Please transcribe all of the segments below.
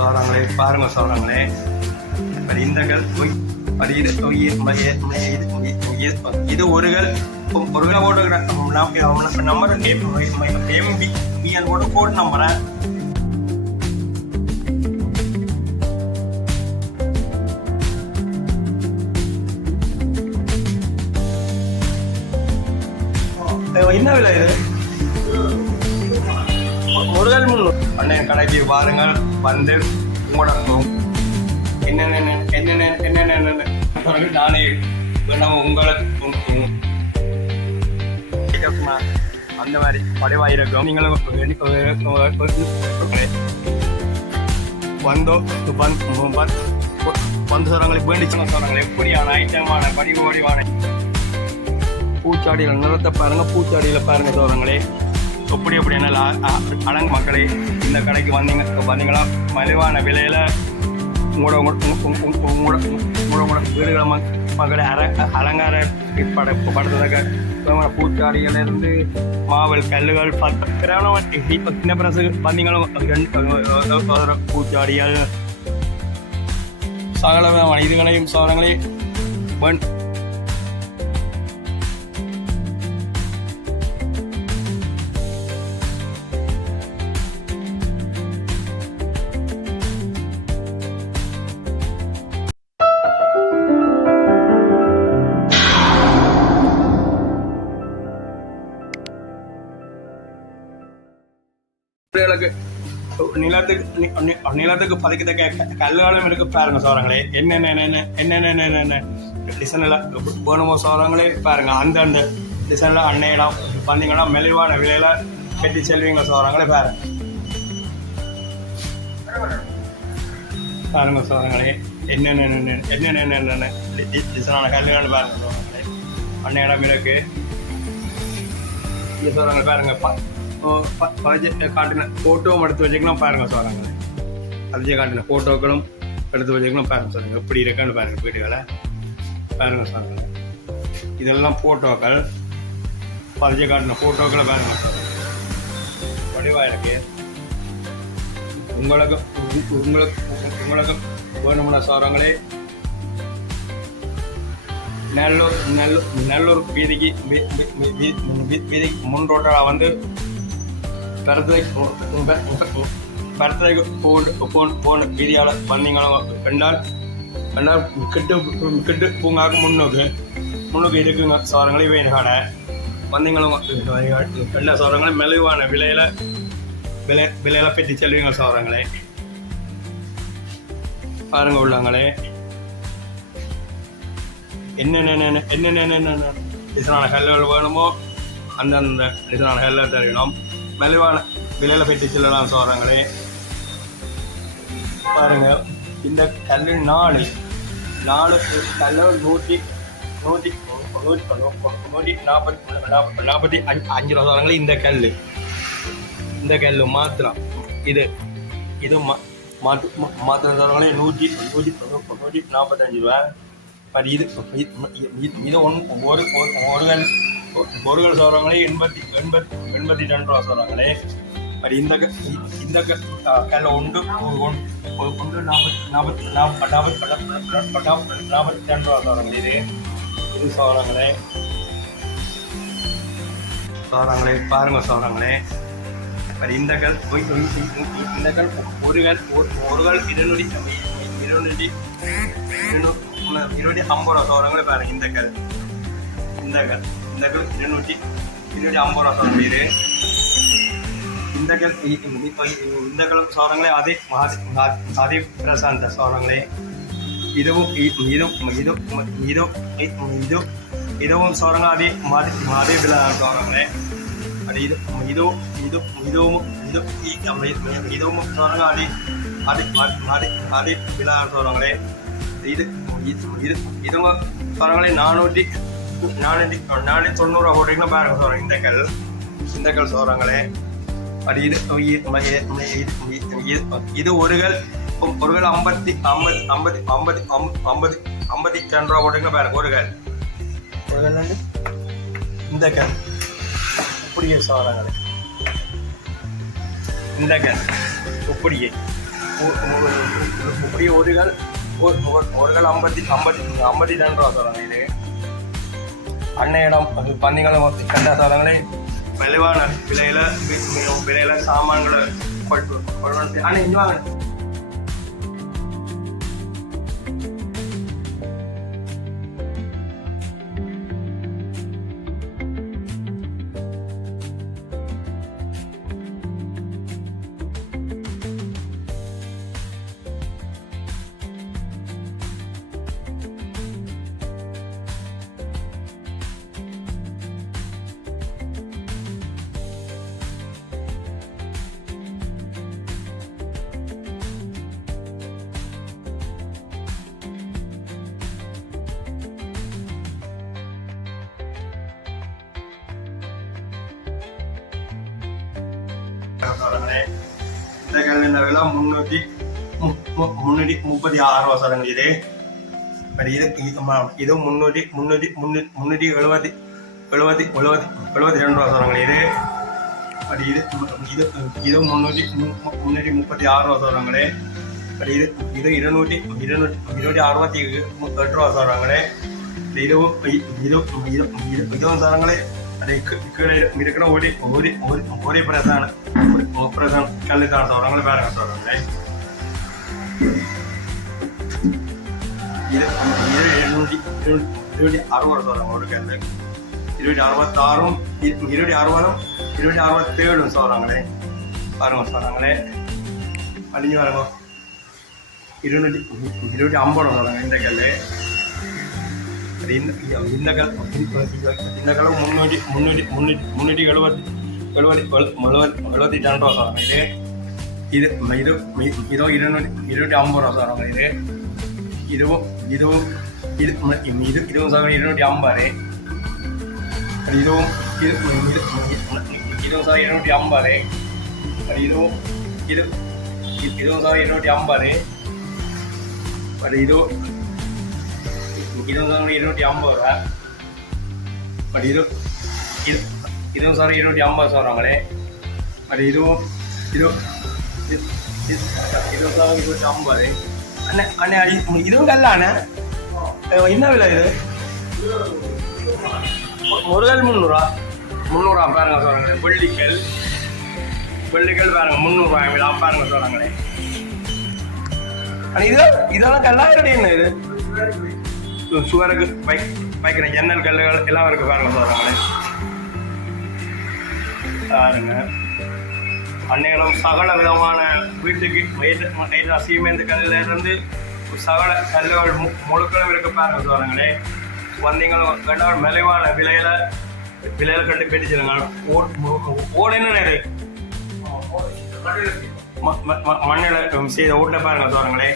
சொல்றாங்களே பாருங்க சொல்றாங்களே இந்த கல் பொய் இது இது ஒரு கல். ஒரு கல் போட்டு நம்பர் எம்பி பிஎன் கோட் நம்பரை என்ன விலை இது? அண்ணன் கடைக்கு பாருங்கள் வந்து உங்களோட என்னென்ன என்னென்ன என்னென்ன நானே வேணும் உங்களுக்கு அந்த மாதிரி படைவாயிருக்கும் நீங்களும் வந்தோ வந்து வந்து சொல்றாங்களே வேண்டிச்சு சொல்றாங்களே எப்படியான ஐட்டமான படிவு வடிவான பூச்சாடிகள் நிறத்தை பாருங்க பூச்சாடியில் பாருங்க சொல்றாங்களே எப்படி எப்படி என்ன அடங்க மக்களே இந்த கடைக்கு வந்தீங்க வந்தீங்களா? மலிவான விலையில உங்களோட உங்களோட உங்களோட வீடுகளை மக்களை அர அலங்கார பட படுத்ததாக பூச்சாடிகள் இருந்து மாவல் கல்லுகள் கிரகணம் இப்போ சின்ன பிரசு வந்தீங்களும் ரெண்டு பூச்சாடிகள் சகல விதமான இதுகளையும் சோழங்களே நிலத்துக்கு நிலத்துக்கு பதிக்கத்தக்க கல்லாலும் இருக்கு பாருங்க சோரங்களே என்னென்ன என்னென்ன என்னென்ன என்னென்ன டிசைனில் வேணுமோ சோரங்களே பாருங்க அந்தந்த டிசைனில் அன்னையிடம் வந்தீங்கன்னா மெலிவான விலையில கட்டி செல்வீங்க சோரங்களே பாருங்க. பாருங்க சோரங்களே என்னென்ன என்னென்ன என்னென்ன என்னென்ன டிசைனான கல்லுகள் பாருங்க சோரங்களே அன்னையிடம் இருக்கு. இந்த சோரங்களை பாருங்க காட்டின ஃபோட்டோவும் எடுத்து வச்சுக்கலாம் பாருங்க சொல்கிறாங்க அதிஜய காட்டின ஃபோட்டோக்களும் எடுத்து வச்சுக்கலாம் பாருங்க சொல்லுங்க எப்படி இருக்கான்னு பாருங்க வீடுகளை. பாருங்க சொல்கிறாங்க இதெல்லாம் ஃபோட்டோக்கள் பதிஜய காட்டின ஃபோட்டோக்களை பாருங்க சொல்லுங்க வடிவா இருக்கு. உங்களுக்கு உங்களுக்கு உங்களுக்கு வேணும்னா சொல்கிறாங்களே நல்லூர் நல்லூர் நல்லூர் வீதிக்கு வீதிக்கு முன் ரோட்டில் வந்து பரத்துக்கு பரத்துக்கு போன் போன் போன் வீதியால் வந்தீங்களும் கண்டால் கண்டால் கிட்டு கிட்டு பூங்காக்கு முன்னோக்கு முன்னுக்கு இருக்குங்க சோரங்களே வேணும் கடை வந்தீங்களும் கண்ட சோரங்களே மெலிவான விலையில் விலை விலையில பெற்று செல்வீங்க சோரங்களே பாருங்க உள்ளங்களே என்னென்ன என்னென்ன டிசைனான கல்லுகள் வேணுமோ அந்தந்த டிசைனான கல்லை தருகிறோம் மெலிவான விலையில போயிட்டு செல்லலாம் சொல்கிறாங்களே பாருங்க இந்த கல்லு நாலு நாலு கல்லு நூற்றி நூற்றி நூற்றி நூற்றி நாற்பத்தி நாற்பத்தி நாற்பத்தி அஞ்சு அஞ்சு ரூபா சொல்கிறாங்களே இந்த கல் இந்த கல் மாத்திரம். இது இது மா மா- மாத்திரம் சொல்கிறாங்களே நூற்றி நூற்றி நூற்றி நாற்பத்தஞ்சு ரூபா. பட் இது இது- இது- ஒரு ஒருவன் ஒருகள் ஒருகள் சொல்கிறாங்களே எண்பத்தி எண்பத்தி எண்பத்தி ரெண்டு ரூபா சொல்கிறாங்களே பட் இந்த இந்த க- கல்ல ஒன்று ஒன்று ஒன்று நாற்பத்தி நாற்பத்தி நாற்பத்தி நாற்பத்தி நாற்பத்தி நாற்பத்தி ரெண்டு ரூபா சொல்கிறாங்களே இது. இது சொல்கிறாங்களே சொல்கிறாங்களே பாருங்க சொல்கிறாங்களே பட் இந்த கல் பொய்- இந்த கல் ஒரு கல் ஒரு- ஒரு இருநூற்றி இருநூற்றி இருநூறு இருநூற்றி ஐம்பது ரூபா சோறங்களே பாருங்க இந்த கல். இந்த கல். இந்த கல் இருநூற்றி இருநூற்றி ஐம்பது ரூபா சோறம் இது. இந்த கல் இ- இ- இ- இந்த கல் சோறங்களே அதே மகா- அதே பிரசாந்த சோறங்களே இதுவும் இ- இதுவும் இதுவும் இதுவும் இதுவும் இதுவும் சோறங்க அதே மாதிரி அதே விழா சோறங்களே அது இது இதுவும் இது இதுவும் இது இ- இதுவும் சோறங்க அதே அதே அதே அதே விழா சோறங்களே இது இது இது இதுவும் பரவாயில்ல நானூற்றி நானூற்றி நானூற்றி தொண்ணூறுவா போட்டிங்கன்னா பாருங்க சொல்கிறேன் இந்த கல் இந்த கல் சொல்கிறாங்களே அது இது இது ஒருகள் இது- ஒரு கல் ஒரு கல் ஐம்பத்தி ஐம்பத்தி ஐம்பத்தி ஐம்பத்தி ஐம்பத்தி ஐம்பத்தி ரெண்டு ரூபா போட்டிங்கன்னா பாருங்க ஒரு கல். ஒரு கல் இந்த கல் இப்படியே சொல்கிறாங்களே இந்த கல் இப்படியே முப்படி ஒரு ಕಾಲ ಅಂಬತ್ತಿ ಅಂಬತ್ತಿ ಅಂಬತ್ತಿ ರೆಂಡು ರೂಪಾಯಿ ಸಾಧಾರಣ அன்னையிடம் அது பந்திகளும் கண்ட சாதங்களை மலிவான விலையில விலையில சாமான்களை கொண்டு ஆனால் இங்கே வாங்க. இந்த கல்லின விலை முந்நூற்றி முன்னூற்றி முப்பத்தி ஆறு ரூபா சொல்லுங்க இது பட் இது இது முன்னூற்றி இது முந்நூற்றி முந்நூற்றி எழுபத்தி எழுபத்தி எழுபத்தி எழுபத்தி ரெண்டு ரூபா சொல்லுங்க இது பட் இது இது இது முந்நூற்றி மு- முப்பத்தி ஆறு ரூபா சொல்கிறாங்களே பட் இது இது இருநூற்றி இருநூற்றி இருநூற்றி அறுபத்தி எட்டு ரூபா சொல்கிறாங்களே இதுவும் இது இது இதுவும் சொல்கிறாங்களே അല്ലെ ഇരിക്കണ ഓരി ഓരി ഓരി ഓരി പ്രസാണ്. ഓപ്പറേഷൻ കല്ല് കാണത്തോളങ്ങൾ വേറെ കണ്ടോളാം ഇത് ഇത് എഴുന്നൂറ്റി ഇരുന്നൂറ്റി അറുപതോളം ഒരു കല്ല്. ഇരുന്നൂറ്റി അറുപത്താറും ഇരുന്നൂറ്റി അറുപതും ഇരുന്നൂറ്റി അറുപത്തേഴും സോറങ്ങളെ പറഞ്ഞു സോറങ്ങളെ അടിഞ്ഞു പറയുമ്പോൾ ഇരുന്നൂറ്റി ഇരുന്നൂറ്റി അമ്പതോളം സോറങ്ങൾ എന്റെ കല്ല്. இருபத்தி ஐம்பது சொல்கிறாங்க இந்த கல்லு அது இந்த இந்த கல் இந்த கல் முந்நூற்றி எழுபத்தி ரெண்டு ரூபா சார். இது இது இது இதோ இருநூற்றி இருநூற்றி ஐம்பது ரூபா சார். இது இதுவும் இதுவும் இது இது இதுவும் சார். இருநூற்றி ஐம்பது. இதுவும் இது இது இதுவும் சார். இருநூற்றி ஐம்பது. இதுவும் இது இதுவும் சார். இருநூற்றி ஐம்பது. அது இதுவும் இதுவும் சார் ஐம்பது ரூபா. பட் இது இது இதுவும் சார் இருநூற்றி ஐம்பது சொல்கிறாங்களே பட் இதுவும் இது இது- இது- இதுவும் சார் இருநூற்றி ஐம்பது. அண்ணே அண்ணே இது- இதுவும் கல்ல அண்ணே? என்ன விலை இது? ஒரு கல் முந்நூறுவா முந்நூறுவா பாருங்க சொல்கிறாங்களே வெள்ளிக்கல். வெள்ளிக்கல் பாருங்க முந்நூறுவா விழா பாருங்க சொல்கிறாங்களே அண்ணா இது இதெல்லாம் கல்லாயிரம் என்ன இது? சுவருக்கு வைக் வைக்கிற ஜன்னல் கல்லுகள் எல்லாம் இருக்கு பாருங்க சொல்கிறாங்களே பாருங்க. அன்னைகளும் சகல விதமான வீட்டுக்கு வயிற்று சீமேந்து கல்லில் இருந்து சகல கல்லுகள் மு- முழுக்களும் இருக்கு பாருங்க சொல்கிறாங்களே வந்தீங்களும் கண்டவர் மலிவான விலையில விலையில கண்டு கட்டிச்சிருங்க ஓடு என்ன இது ம- ம- மண்ணில் செய்த ஓட்டில் பாருங்க சொல்கிறாங்களே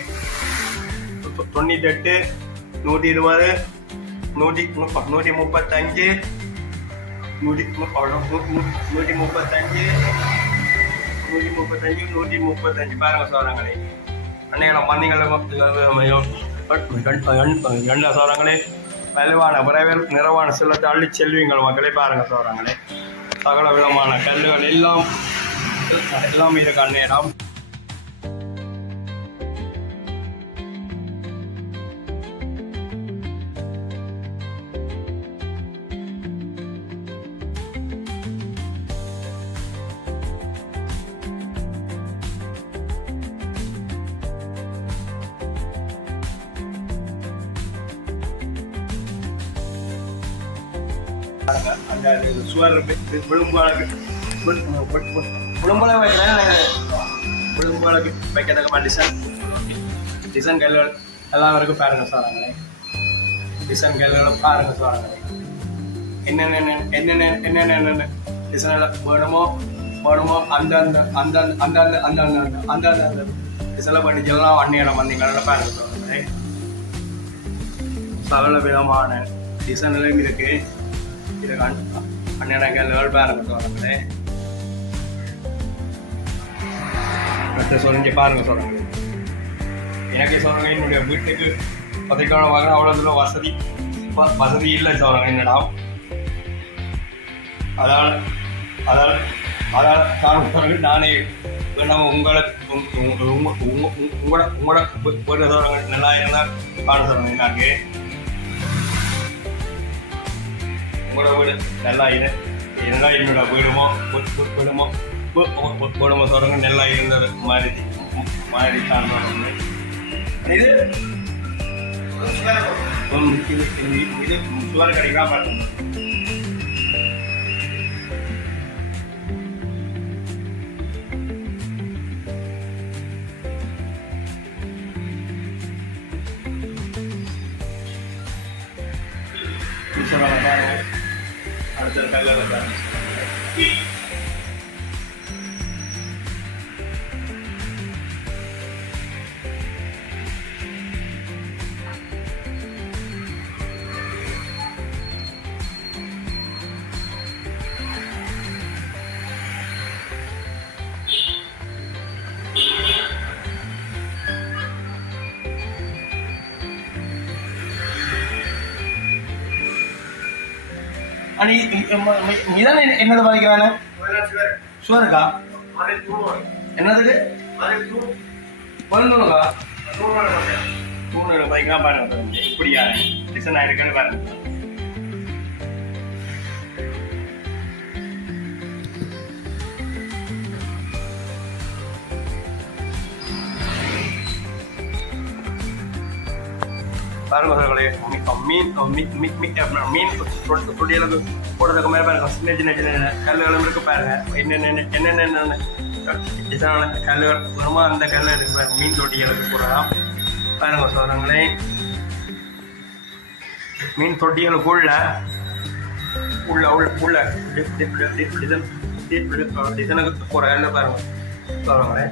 தொண்ணூத்தெட்டு நூற்றி இருபது நூற்றி முப்ப- நூற்றி முப்பத்தஞ்சு நூற்றி மு- நூற்றி முப்பத்தஞ்சு நூற்றி முப்பத்தஞ்சு நூற்றி முப்பத்தஞ்சு பாருங்க சொல்கிறாங்களே அன்னைகளும் மந்திகளும் எண்ண சொல்கிறாங்களே வலுவான விரைவில் நிறைவான செல்லத்தை அள்ளி செல்வீங்கள் மக்களை பாருங்க சொல்கிறாங்களே சகல விதமான கல்லுகள் எல்லாம் எல்லாம் இருக்கு அன்னையிடம் அந்த சுவர் விழும்பாளர்கள் விழும்பளவு விழும்பாளுக்கு வைக்கிறதுக்கு டிசைன் டிசைன் கல்கள் எல்லாம் வரைக்கும் பாருங்க சார் டிசைன் கல்களை பாருங்க சாரங்களே என்னென்ன என்னென்ன என்னென்ன டிசைன் வேணுமோ வேணுமோ அந்தந்த அந்தந்த அந்தந்த அந்தந்த அந்த டிசைனில் பண்ணி எல்லாம் இடம் வந்தீங்களா பாருங்க சாரங்களே சகல விதமான டிசைன்களும் இருக்குது இது பன்னெண்டாங்க லேர்ல் பேரை மட்டும் வரங்களே அடுத்த சொல்லுங்க எனக்கு சொல்லுங்க என்னுடைய வீட்டுக்கு பத்திரிக்கான வாங்கினா அவ்வளோ தூரம் வசதி வசதி இல்லை சொல்கிறாங்க என்னடா அதால் அதால் அதால் காரணம் நானே நம்ம உங்களை உங்களோட உங்களோட உங்களோட நல்லா இருந்தால் காண சொல்கிறேன் நாங்கள் உங்களோட வீடு. நல்லா இரு. இருந்தா என்னோட வீடுமோ வீ- வீ- வீடுமோ வீ- வீ- நல்லா இருந்தது. மாதிரி மாதிரி தான் இது? ம், இது இது சுவர் கிடைக்கலாம் பாருங்க அடுத்த கல்லில் आणि இதான் என்னது பாதிக்கிறானே சுவருக்கா? என்னதுக்கு பொருந்துணுக்கா தூணு பாருங்க. இப்படியா? டிசைன் ஆயிருக்குன்னு பாருங்க. பாருங்க சோழர்களே மீன் மீன் மீன் மீன் மீன் போடுறதுக்கு மேலே பாருங்க. சின்ன சின்ன சின்ன கல்லுகளும் இருக்கு பாருங்க. என்னென்ன என்னென்ன டிசைனான கல்லுகள் வருமா அந்த கல் இருக்கு பாருங்க. மீன் தொட்டிகளுக்கு போடலாம் பாருங்க சோழர்களே. மீன் தொட்டிகளுக்குள்ள உள்ள உள்ள உள்ள டிசைன் டிசைனுக்கு போகிற கல்ல பாருங்க சோழர்களே.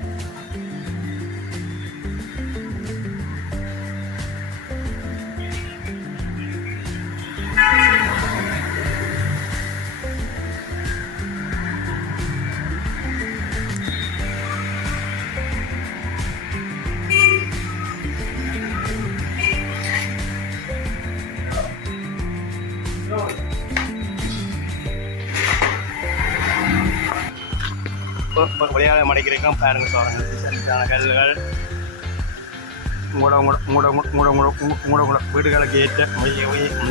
விளையாட பாருங்க சோழங்க கல்லுகள் உங்களோட உங்களோட உங்களோட உங்களோட உங்களோட உங்களோட வீடுகளுக்கு ஏற்ற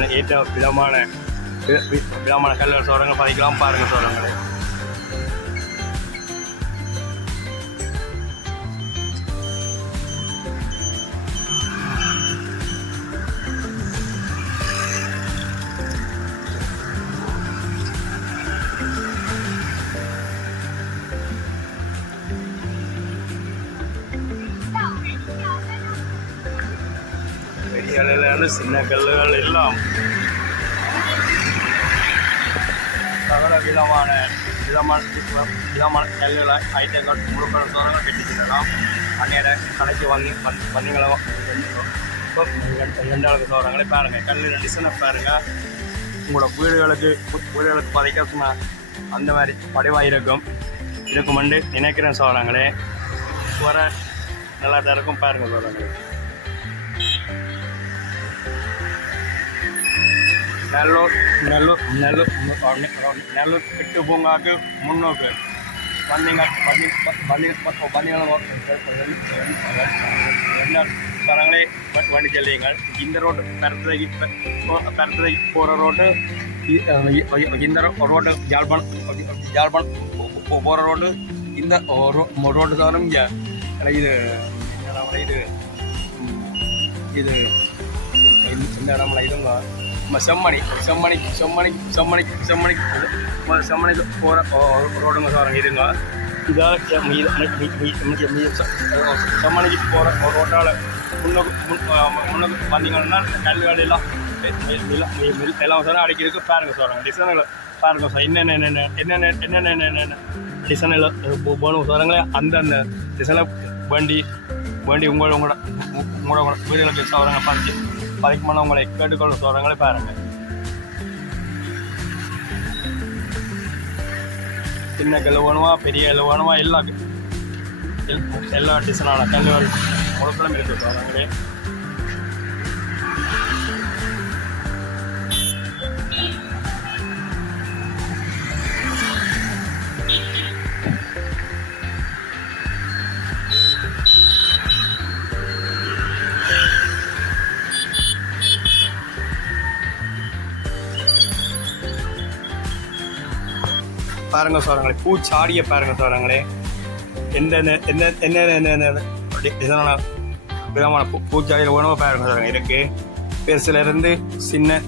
ஏற்ற விதமான விதமான கல்லுகள் சோழங்க பதிக்கலாம். பாருங்க சோழங்களே சின்ன கல்லுகள் எல்லாம். சகல விதமான விதமான விதமான கல்லுகளை ஐட்டங்கள் முழுக்க சோழங்கள் கட்டிச்சிடலாம் அன்னையிட கடைக்கு வந்து வந்து வந்தீங்களும் ரெண்டு அளவுக்கு தோறங்களே பாருங்கள் கல்லு டிசைனை பாருங்கள் உங்களோட வீடுகளுக்கு வீடுகளுக்கு பதைக்க அந்த மாதிரி படிவாக இருக்கும். இருக்குமெண்டு நினைக்கிறேன் சோழங்களே வர நல்லா தான் இருக்கும் பாருங்கள் சோழங்களே நல்லூர் நல்லூர் நல்லூர் நல்லூர் கிட்டு பூங்காக்கு முன்னோக்கு வந்தீங்க பண்ணி பண்ணி பண்ணி സ്ഥലങ്ങളെ വണ്ടി ചെല്ലുങ്ങൾ இந்த ரோட்டு பெரத்துக்கு பெரத்துக்கு போகிற ரோட்டு இந்த ரோட்டு யாழ்ப்பாணம் யாழ்ப்பாணம் போகிற ரோட்டு இந்த ரோட்டு தவிர இங்கே இது என்னடா இது இது இந்த இடம்ல இதுங்க நம்ம செம்மணி செம்மணி செம்மணி செம்மணி செம்மணி செம்மணிக்கு போகிற ரோடுங்க சார் இருங்க இதாக செம்மணிக்கு போகிற ரோட்டால் முன்னுக்கு முன் முன்னுக்கு வந்தீங்கன்னா கல்லுகள் எல்லாம் சார் அடிக்கிறதுக்கு பாருங்க சார் டிசைனில் பாருங்க சார் என்னென்ன என்னென்ன என்னென்ன என்னென்ன என்னென்ன டிசைனில் போகணும் சாருங்களே அந்தந்த டிசைனில் வண்டி வண்டி உங்களோட உங்களோட உங்களோட உங்களோட பேச சோரங்க பார்த்து பதிக்குமான உங்களை கேட்டுக்கொள்ள சோரங்களே பாருங்க சின்ன கல் வேணுமா பெரிய கல் வேணுமா எல்லா எல்- எல்லா டிசைனான கல்லுகள் முழுக்களும் இருக்கு சோரங்களே பாருங்க சோரங்களே பூச்சாடியை பாருங்க சோரங்களே எந்த என்ன என்ன என்ன இதனால விதமான பூ பூச்சாடியில் உணவு பாருங்க சோரங்க இருக்கு. பெருசுல இருந்து சின்ன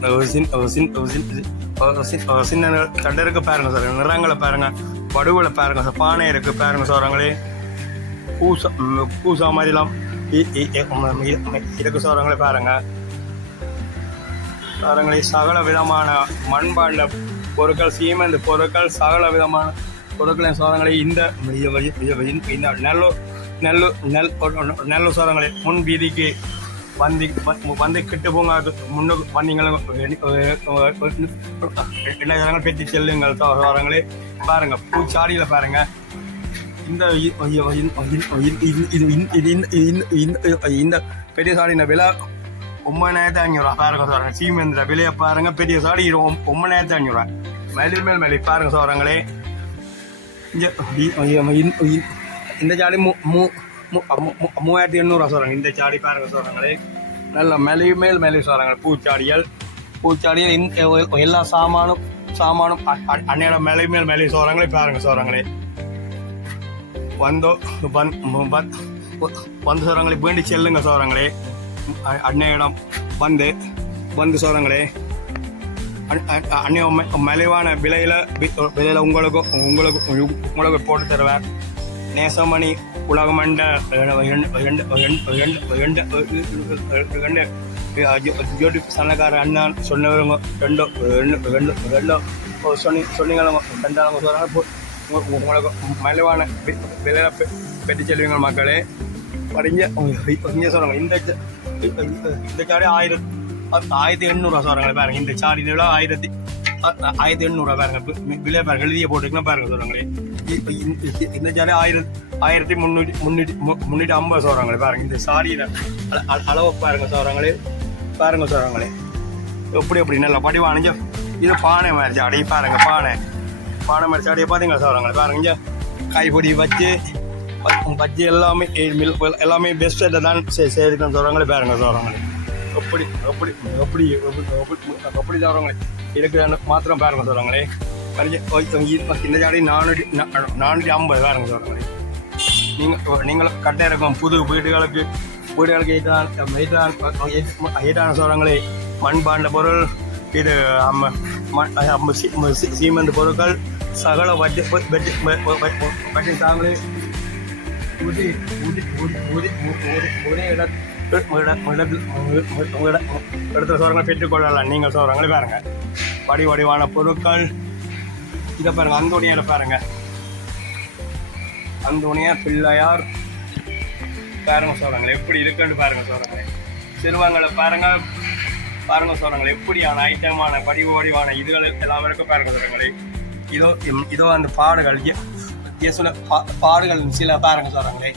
சின்ன தண்டருக்கு பாருங்க சார் நிறங்களை பாருங்க வடுவில் பாருங்க சார் பானை இருக்கு பாருங்க சோரங்களே பூசா பூசா மாதிரிலாம் இ- இருக்கு சோரங்களே பாருங்க. சோரங்களே சகல விதமான மண்பாண்ட பொருட்கள் சீமெந்து பொருட்கள் சகல விதமான பொருட்களின் சோதனைகளை இந்த இந்த நெல்லு நெல்லு நெல் நெல்லு சோதனைகளை முன் வீதிக்கு வந்து வந்து கிட்டு போங்க முன்னுக்கு வந்தீங்களா? என்ன பேச்சு செல்லுங்கள் சோரங்களே பாருங்க. பூச்சாடியில் பாருங்க. இந்த இது- இந்த- பெரிய இந்த- இந்த- விழா இந்த பெரிய ஒன்பதாயிரத்தி அஞ்சூறுவா பாருங்க சொல்றாங்க சீமெந்திர விலையை பாருங்க பெரிய சாடி இது ஒம்- ஒன்பதாயிரத்தி அஞ்சூறுவா மேலில் மேல் மேலே பாருங்க சொல்றாங்களே இந்த சாடி மூ மூ மூவாயிரத்தி எண்ணூறுவா சொல்றாங்க இந்த சாடி பாருங்க சொல்றாங்களே நல்ல மேலே மேல் மேலே சொல்றாங்க பூச்சாடிகள். பூச்சாடிகள் இந்த எல்லா சாமானும் சாமானும் அ- அன்னையோட மேலே மேல் மேலே சொல்றாங்களே பாருங்க சொல்றாங்களே வந்தோ வந்து சோரங்களே வேண்டி செல்லுங்க சோரங்களே அன்னையிடம் வந்து வந்து சோரங்களே அன்னைய மலிவான விலையில் விலையில் விலையில உங்களுக்கு உங்களுக்கு உங்களுக்கு போட்டு தருவேன் நேசமணி உலகமண்ட யூடியூப் சனக்கார அண்ணன் சொன்னவங்க ரெண்டோ ரெண்டு ரெண்டு ரெண்டோ சொன்னி சொன்னீங்களவங்க ரெண்டாவது சொல்றாங்க உங்களுக்கு மலிவான விலையில் பெற்று செல்வீங்க மக்களே. படிஞ்ச இங்கே சொல்றாங்க இந்த இந்த சாடி ஆயிரத்தி ஆயிரத்தி எண்ணூறுவா சொல்றாங்களே பாருங்க இந்த சாடி விட ஆயிரத்தி ஆயிரத்தி எண்ணூறுவா பாருங்க விலை பாருங்க எழுதிய போட்டுக்கலாம் பாருங்க சொல்றாங்களே இந்த சாடி ஆயிரத்தி ஆயிரத்தி முந்நூற்றி முந்நூற்றி மு- முந்நூற்றி ஐம்பது சொல்றாங்களே பாருங்க இந்த சாடியில அளவு பாருங்க சொல்றாங்களே பாருங்க சொல்றாங்களே எப்படி எப்படி நல்லா படிவானுங்க இது பானை மாதிரி சாடி பாருங்க பானை பானை மாதிரி சாடியை பார்த்தீங்களா சொல்றாங்களே பாருங்க கைப்பொடி வச்சு பஜ்ஜி எல்லாமே மில்- எல்லாமே பெஸ்ட்டாக தான் செய்திருக்கேன் சொல்கிறாங்களே பாருங்க சொல்கிறாங்களே எப்படி எப்படி எப்படி எப்படி சொல்கிறாங்களே இருக்கிற மாத்திரம் பாருங்க சொல்கிறாங்களே இந்த ஜாடி நானூற்றி நானூற்றி ஐம்பது பேரங்க சொல்கிறாங்களே நீங்கள் நீங்கள் கட்ட இருக்கும். புது வீடுகளுக்கு வீடுகளுக்கு ஏற்றான ஏற்றான ஏற்றான சொல்கிறாங்களே மண்பாண்ட பொருள் இது அம்ம மண் பொருட்கள் சகல வட்டி வட்டி வட்டி தாங்களே ஒரே இடம் இடத்துல சொல்கிறாங்க பெற்றுக்கொள்ளலாம் நீங்கள் சோரங்களை பாருங்க வடி வடிவான பொருட்கள் இதை பாருங்க அந்தோணியார பாருங்க அந்தோணியா பிள்ளையார் பாருங்க சோரங்களை எப்படி இருக்குன்னு பாருங்க சோரங்களை சிறுவங்களை பாருங்க பாருங்க சொல்கிறாங்களே எப்படியான ஐட்டமான படிவு வடிவான இதுகள் எல்லாம் இருக்கு பாருங்க சோரங்களை இதோ இதோ அந்த பாடுகள் இய- பா- பாடுகள் சில பாருங்க சொல்கிறாங்களே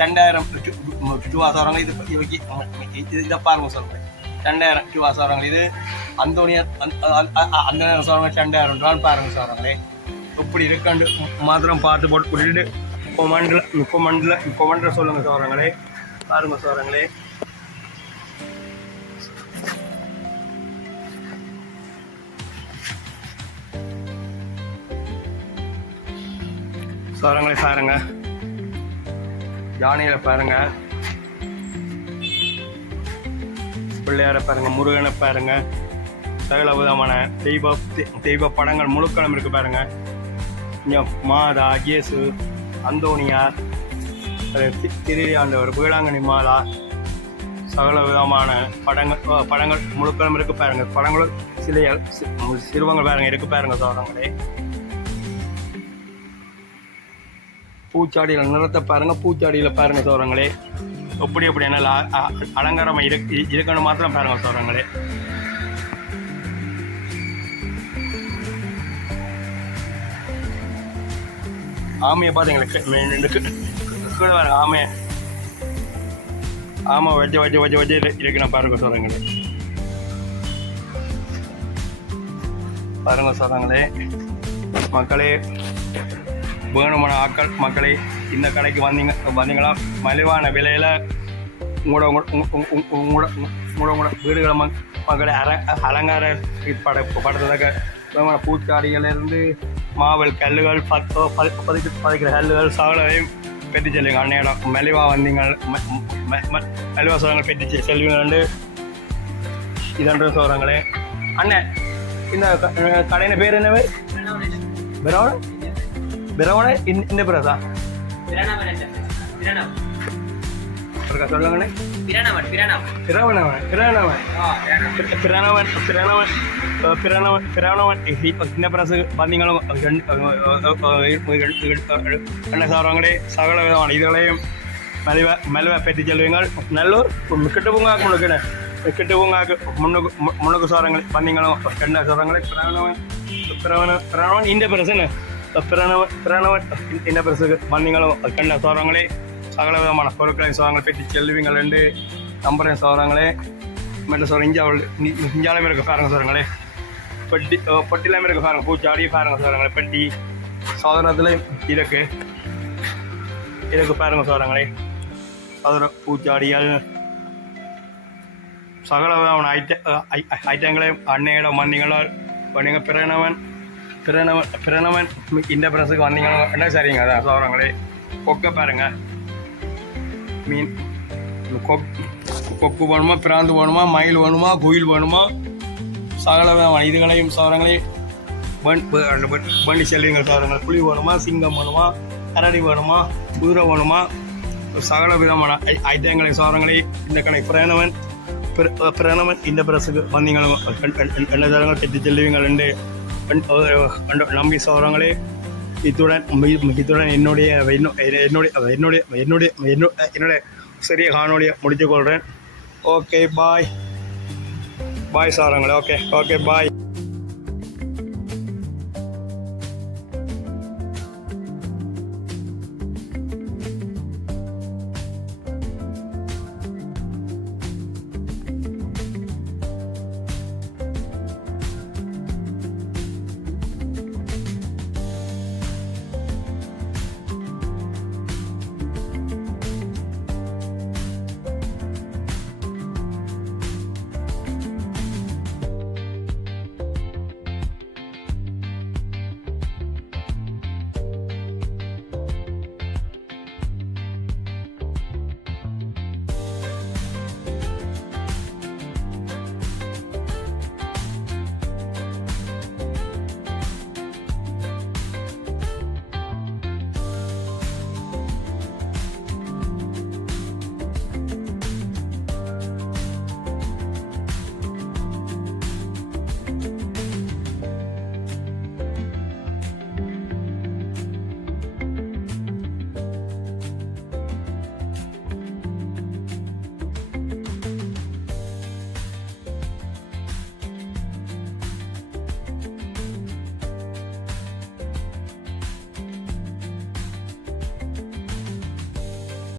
ரெண்டாயிரம் டூவா சொல்கிறாங்க இது இவங்க இது இதை பாருங்க சொல்கிறேன் ரெண்டாயிரம் டூவா சொல்கிறாங்க இது அந்தோனியார் அந்த சொல்கிறாங்க ரெண்டாயிரம் ரூபான்னு பாருங்க சொல்கிறாங்களே இப்படி இருக்காண்டு மாத்திரம் பார்த்து போட்டு கூட்டிட்டு இப்போ மண்டல இப்போ மண்டல இப்போ மண்டல சொல்லுங்க சொல்கிறாங்களே பாருங்க சொல்கிறாங்களே சோரங்களை பாருங்க. யானைகளை பாருங்க. பிள்ளையாரை பாருங்க முருகனை பாருங்க. சகல விதமான தெய்வ தெய்வ படங்கள் முழுக்களம் இருக்கு பாருங்க. இங்கே மாதா இயேசு அந்தோனியார் திருவிழாண்டவர் தி- வேளாங்கண்ணி மாதா சகல விதமான படங்கள் படங்கள் முழுக்களும் இருக்கு பாருங்க. படங்களும் சில சிறுவங்கள் பாருங்க இருக்கு பாருங்க சொல்றாங்களே பூச்சாடியில் நிறத்தை பாருங்க பூச்சாடியில் பாருங்கள் சோரங்களே எப்படி எப்படி என்ன அலங்காரம் இரு இருக்கணும் மாத்திரம் பாருங்க சோரங்களே ஆமையை பார்த்தீங்களா கீழே வர ஆமையை. ஆமாம் வச்சு வச்சு வச்சு வச்சு இருக்கணும் பாருங்க சோரங்களே பாருங்க சோரங்களே மக்களே வேணுமான ஆட்கள் மக்களே இந்த கடைக்கு வந்தீங்க வந்தீங்களா? மலிவான விலையில உங்களோட உங்களோட உங்க- உங்க- உங்களோட உங்களோட உங்களோட வீடுகளை மக்- மக்களை அர அலங்கார பட வேணுமான பூச்சாடிகளிலிருந்து மாவல் கல்லுகள் பத்தோ பதி பதிக்கு பதிக்கிற கல்லுகள் சகலையும் பெற்று செல்லுங்க அன்னையிடம் மெலிவா வந்தீங்கள் ம- ம- ம- மெலிவா சோழங்கள் பெற்று செ- செல்வீங்க இதன்று சொல்கிறாங்களே அண்ணன் இந்த கடையின் பேர் என்ன பேர் பிரவண பிரவண இந்த பிரதா ஒருக்கா சொல்லுங்கண்ணே பிரணவன் பிரணவன் பிறவனவன் பிறவனவன் பிறனவன் பிறனவன் பிறனவன் பிறனவன் சின்ன பிரசு பார்த்தீங்களும் என்ன சாரங்களே சகல விதமான இதுகளையும் மெலிவ மெலிவ பெற்று செல்வீங்கள் நல்லூர் கிட்ட பூங்காக்கு முழுக்கின கிட்ட பூங்காக்கு முன்னுக்கு மு- முன்னுக்கு சாரங்களே பார்த்தீங்களும் என்ன சாரங்களே பிறனவன் பிறவன பிறனவன் இந்த பிரசன பிறனவன் பிறனவன் இந்த பிரசுக்கு வந்தீங்களும் கண்ட சாரங்களே சகல விதமான பொருட்களையும் சோதங்களை பெற்று செல்வீங்கள் என்று நம்புறேன் சோதரங்களே மட்டும் சொல்ற இஞ்சாவில் இஞ்சாலும் இருக்க பாருங்க சோதரங்களே பெட்டி அஹ் இருக்க பாருங்க பூச்சாடி பாருங்க சோதரங்களே பெட்டி சோதனத்தில் இருக்கு. இருக்கு பாருங்க சோதரங்களே சோதர பூச்சாடியால் சகல விதமான ஐட்ட ஐட்டங்களையும் அன்னையிடம் மன்னிங்களால் நீங்கள் பிறனவன் பிரணவன் பிரணவன் இந்த பிரசுக்கு வந்தீங்கன்னா என்ன சரிங்க அதான் சோதரங்களே கொக்க பாருங்க மீன் கொக் கொக்கு வேணுமா பிராந்து வேணுமா மயில் வேணுமா குயில் வேணுமா சகல விதமான இதுகளையும் சோரங்களையும் பண் பண்ணி செல்வீங்க சோரங்கள் புலி வேணுமா சிங்கம் வேணுமா கரடி வேணுமா குதிரை வேணுமா சகல விதமான ஐ- ஐட்டங்களை சோரங்களை இந்த கணக்கு பிரணவன் பிர- பிரணவன் இந்த பிரசுக்கு வந்தீங்களும் என்ன தரங்கள் பெற்று செல்வீங்கள் என்று நம்பி சோரங்களே இத்துடன் இத்துடன் என்னுடைய என்னுடைய என்னுடைய என்னுடைய என்னுடைய என்னுடைய சிறிய காணொலியை முடித்துக் கொள்கிறேன் ஓகே பாய் பாய் சாரங்களே ஓகே ஓகே பாய்